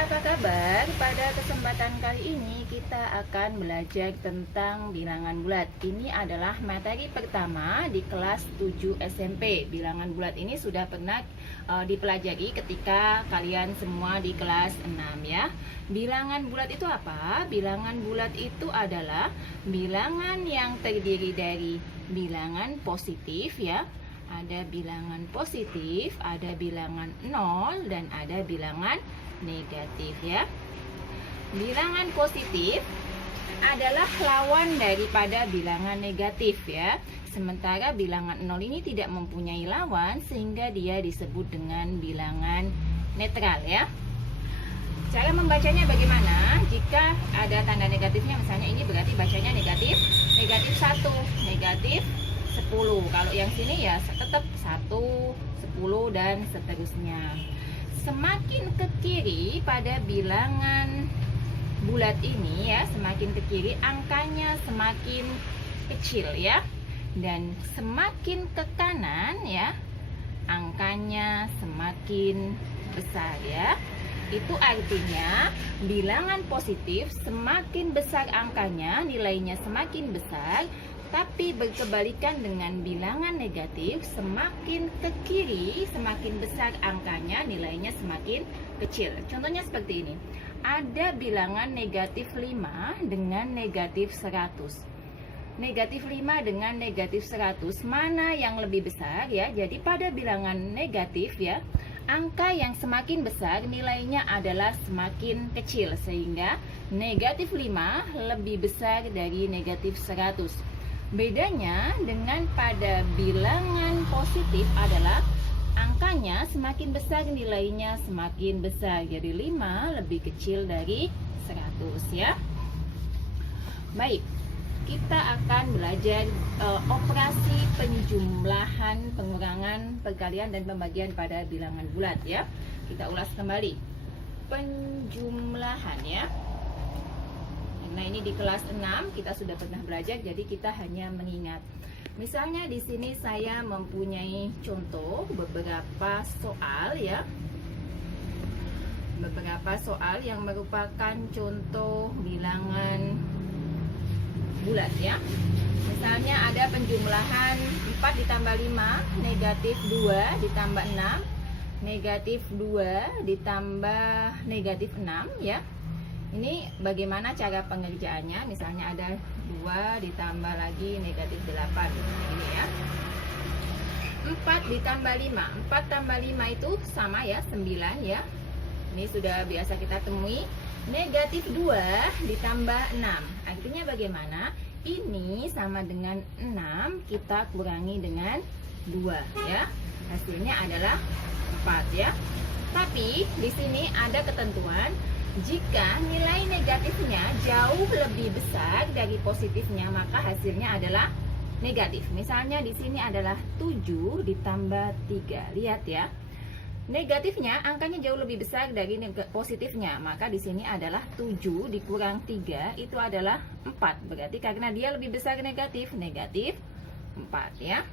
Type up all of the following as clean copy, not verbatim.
apa kabar? Pada kesempatan kali ini kita akan belajar tentang bilangan bulat. Ini adalah materi pertama di kelas 7 SMP. Bilangan bulat ini sudah pernah dipelajari ketika kalian semua di kelas 6 ya. Bilangan bulat itu apa? Bilangan bulat itu adalah bilangan yang terdiri dari bilangan positif ya. Ada bilangan positif, ada bilangan 0, dan ada bilangan negatif ya. Bilangan positif adalah lawan daripada bilangan negatif ya. Sementara bilangan 0 ini tidak mempunyai lawan sehingga dia disebut dengan bilangan netral ya. Cara membacanya bagaimana? Jika ada tanda negatifnya, misalnya ini berarti bacanya negatif, negatif 1, negatif 10. Kalau yang sini ya tetap 1, 10 dan seterusnya. Semakin ke kiri pada bilangan bulat ini ya, semakin ke kiri angkanya semakin kecil ya. Dan semakin ke kanan ya, angkanya semakin besar ya. Itu artinya bilangan positif semakin besar angkanya, nilainya semakin besar. Tapi berkebalikan dengan bilangan negatif, semakin ke kiri, semakin besar angkanya, nilainya semakin kecil. Contohnya seperti ini. Ada bilangan negatif 5 dengan negatif 100. Negatif 5 dengan negatif 100, mana yang lebih besar ya? Jadi pada bilangan negatif ya, angka yang semakin besar nilainya adalah semakin kecil. Sehingga negatif 5 lebih besar dari negatif 100. Bedanya dengan pada bilangan positif adalah angkanya semakin besar, nilainya semakin besar. Jadi 5 lebih kecil dari 100 ya. Baik, kita akan belajar operasi penjumlahan, pengurangan, perkalian, dan pembagian pada bilangan bulat ya. Kita ulas kembali. Penjumlahan ya. Nah, ini di kelas 6 kita sudah pernah belajar, jadi kita hanya mengingat. Misalnya di sini saya mempunyai contoh beberapa soal ya. Beberapa soal yang merupakan contoh bilangan bulat ya. Misalnya ada penjumlahan 4 ditambah 5, negatif 2 ditambah 6, negatif 2 ditambah negatif 6 ya. Ini bagaimana cara pengerjaannya? Misalnya ada 2 ditambah lagi negatif 8. Ini ya. 4 ditambah 5. 4 tambah 5 itu sama ya, 9 ya. Ini sudah biasa kita temui. Negatif 2 ditambah 6. Artinya bagaimana? Ini sama dengan 6, kita kurangi dengan 2 ya. Hasilnya adalah 4 ya. Tapi di sini ada ketentuan, jika nilai negatifnya jauh lebih besar dari positifnya, maka hasilnya adalah negatif. Misalnya di sini adalah 7 ditambah 3. Lihat ya. Negatifnya angkanya jauh lebih besar dari positifnya, maka di sini adalah 7 dikurang 3 itu adalah 4. Berarti karena dia lebih besar negatif, negatif 4 ya.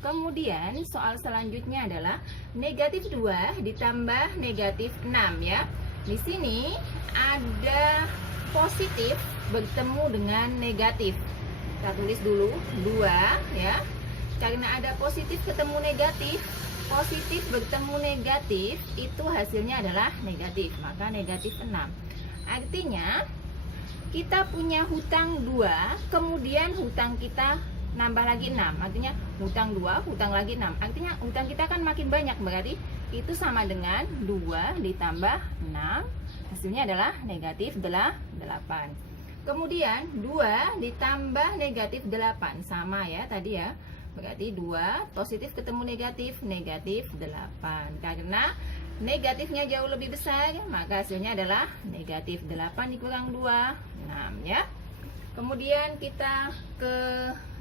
Kemudian soal selanjutnya adalah negatif 2 ditambah negatif 6 ya. Di sini ada positif bertemu dengan negatif. Kita tulis dulu 2 ya. Karena ada positif ketemu negatif, positif bertemu negatif, itu hasilnya adalah negatif. Maka negatif 6. Artinya kita punya hutang 2, kemudian hutang kita nambah lagi 6. Artinya hutang 2, hutang lagi 6. Artinya hutang kita kan makin banyak, berarti itu sama dengan 2 ditambah 6. Hasilnya adalah negatif 8. Kemudian 2 ditambah negatif 8. Sama ya tadi ya. Berarti 2 positif ketemu negatif, negatif 8. Karena negatifnya jauh lebih besar, maka hasilnya adalah negatif 8 dikurang 2, 6 ya. Kemudian kita ke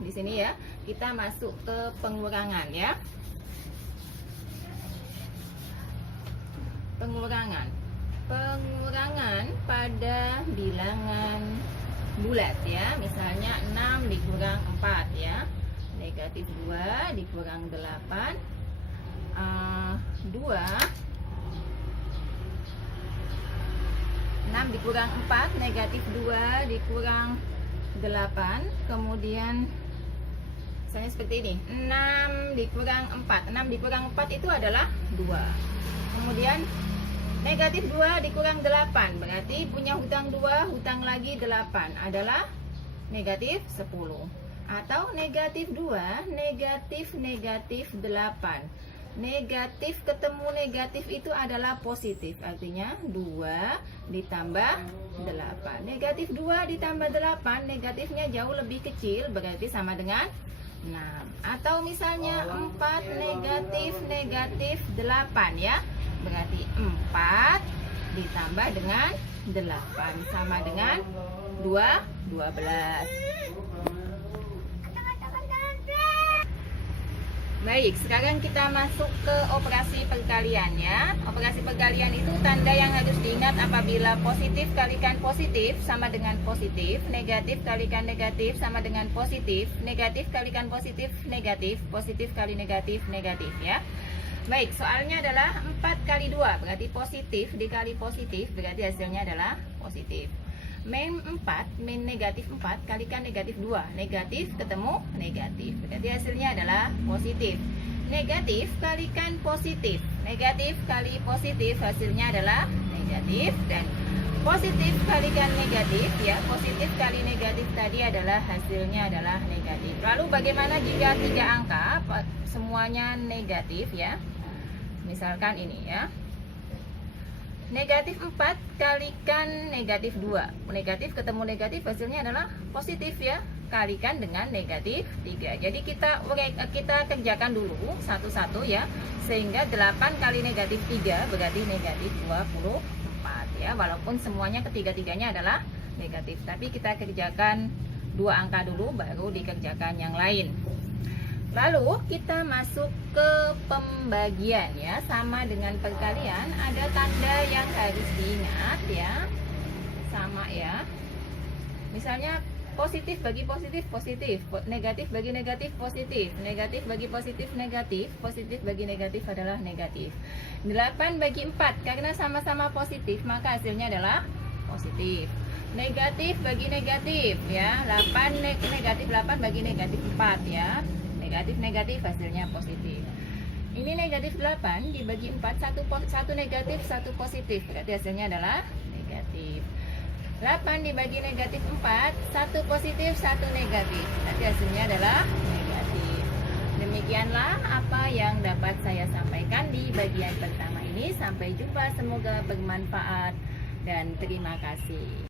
di sini ya, kita masuk ke pengurangan ya. Pengurangan pada bilangan bulat ya. Misalnya 6 dikurang 4 ya. Negatif 2 dikurang 8, 2 6 dikurang 4, negatif 2 dikurang 8. Kemudian misalnya seperti ini, 6 dikurang 4. 6 dikurang 4 itu adalah 2. Kemudian negatif 2 dikurang 8, berarti punya hutang 2, hutang lagi 8 adalah negatif 10. Atau negatif 2, negatif 8. Negatif ketemu negatif itu adalah positif, artinya 2 ditambah 8. Negatif 2 ditambah 8, negatifnya jauh lebih kecil, berarti sama dengan 6. Atau misalnya 4 negatif 8 ya, berarti 4 ditambah dengan 8 sama dengan 12. Baik, sekarang kita masuk ke operasi perkalian ya. Operasi perkalian itu tanda yang harus diingat apabila positif kalikan positif sama dengan positif, negatif kalikan negatif sama dengan positif, negatif kalikan positif negatif, positif kali negatif negatif ya. Baik, soalnya adalah 4 kali 2, berarti positif dikali positif, berarti hasilnya adalah positif. Min 4, min negatif 4 kalikan negatif 2, negatif ketemu negatif, berarti hasilnya adalah positif. Negatif kalikan positif, negatif kali positif, hasilnya adalah negatif. Dan positif kalikan negatif ya, positif kali negatif tadi adalah hasilnya adalah negatif. Lalu bagaimana jika 3 angka semuanya negatif ya? Misalkan ini ya, negatif 4 kalikan negatif 2, negatif ketemu negatif, hasilnya adalah positif ya, kalikan dengan negatif 3. Jadi kita kerjakan dulu satu-satu ya, sehingga 8 kali negatif 3 berarti negatif 24 ya, walaupun semuanya ketiga-tiganya adalah negatif, tapi kita kerjakan 2 angka dulu baru dikerjakan yang lain. Lalu kita masuk ke pembagian ya, sama dengan perkalian, ada tanda yang harus diingat ya, sama ya. Misalnya positif bagi positif positif, negatif bagi negatif positif, negatif bagi positif negatif, positif bagi negatif adalah negatif. 8 bagi 4 karena sama-sama positif maka hasilnya adalah positif. Negatif bagi negatif ya, 8 negatif 8 bagi negatif 4 ya, negatif hasilnya positif. Ini negatif 8 dibagi 4, satu negatif satu positif, berarti hasilnya adalah negatif. 8 dibagi negatif 4, satu positif satu negatif, berarti hasilnya adalah negatif. Demikianlah apa yang dapat saya sampaikan di bagian pertama ini. Sampai jumpa, semoga bermanfaat dan terima kasih.